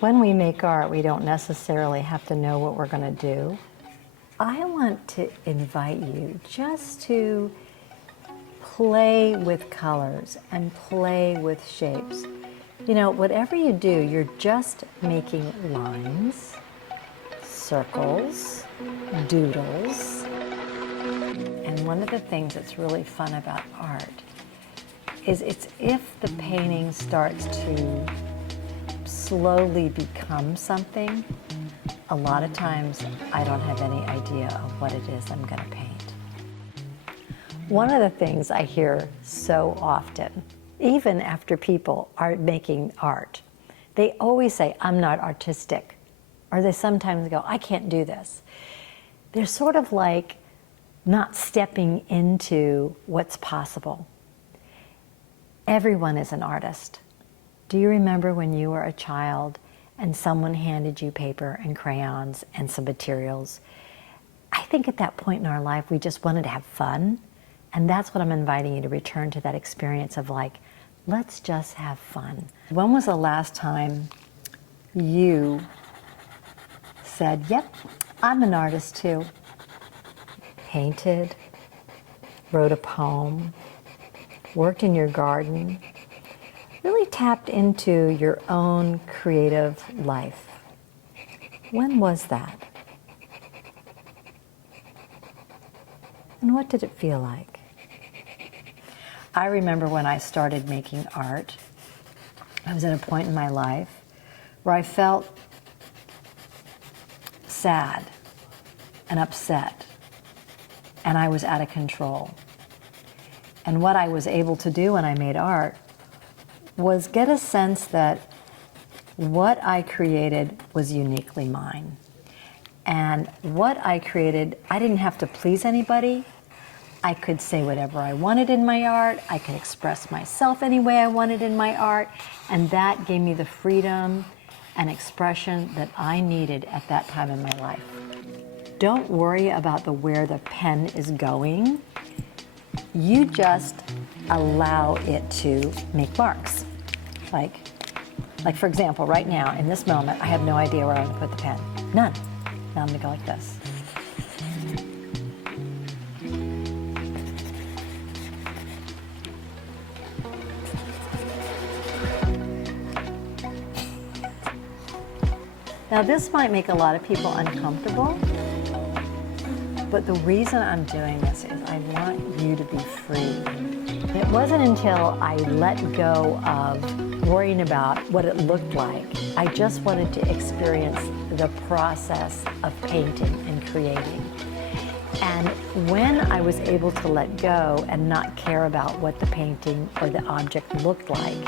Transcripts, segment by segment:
When we make art, we don't necessarily have to know what we're going to do. I want to invite you just to play with colors and play with shapes. You know, whatever you do, you're just making lines, circles, doodles. And one of the things that's really fun about art is it's if the painting starts to slowly become something. A lot of times I don't have any idea of what it is I'm going to paint. One of the things I hear so often, even after people are making art, they always say, I'm not artistic. Or they sometimes go, I can't do this. They're sort of like not stepping into what's possible. Everyone is an artist. Do you remember when you were a child and someone handed you paper and crayons and some materials? I think at that point in our life, we just wanted to have fun. And that's what I'm inviting you to return to, that experience of like, let's just have fun. When was the last time you said, yep, I'm an artist too? Painted, wrote a poem, worked in your garden, really tapped into your own creative life. When was that? And what did it feel like? I remember when I started making art, I was at a point in my life where I felt sad and upset, and I was out of control. And what I was able to do when I made art was get a sense that what I created was uniquely mine. And what I created, I didn't have to please anybody. I could say whatever I wanted in my art. I could express myself any way I wanted in my art. And that gave me the freedom and expression that I needed at that time in my life. Don't worry about where the pen is going. You just allow it to make marks. Like for example, right now, in this moment, I have no idea where I'm gonna put the pen. None. Now I'm gonna go like this. Now this might make a lot of people uncomfortable, but the reason I'm doing this is I want you to be free. It wasn't until I let go of worrying about what it looked like. I just wanted to experience the process of painting and creating. And when I was able to let go and not care about what the painting or the object looked like,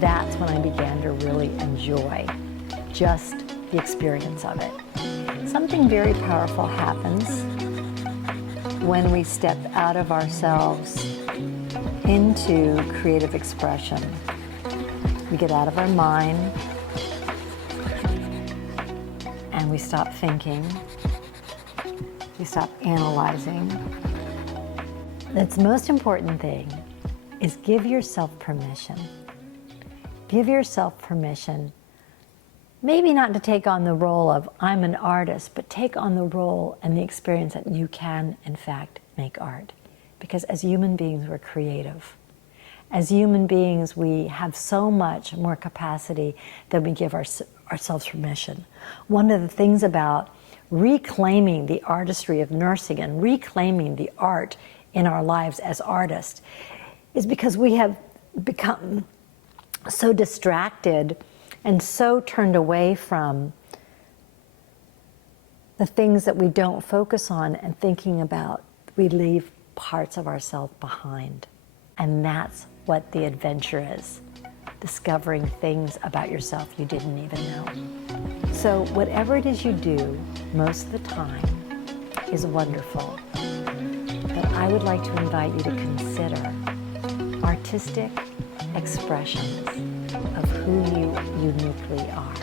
that's when I began to really enjoy just the experience of it. Something very powerful happens when we step out of ourselves into creative expression. We get out of our mind and we stop thinking. We stop analyzing. The most important thing is give yourself permission. Give yourself permission, maybe not to take on the role of I'm an artist, but take on the role and the experience that you can, in fact, make art. Because as human beings, we're creative. As human beings, we have so much more capacity than we give ourselves permission. One of the things about reclaiming the artistry of nursing and reclaiming the art in our lives as artists is because we have become so distracted and so turned away from the things that we don't focus on and thinking about. We leave parts of ourselves behind. And that's what the adventure is, discovering things about yourself you didn't even know. So whatever it is you do, most of the time, is wonderful. But I would like to invite you to consider artistic expressions of who you uniquely are.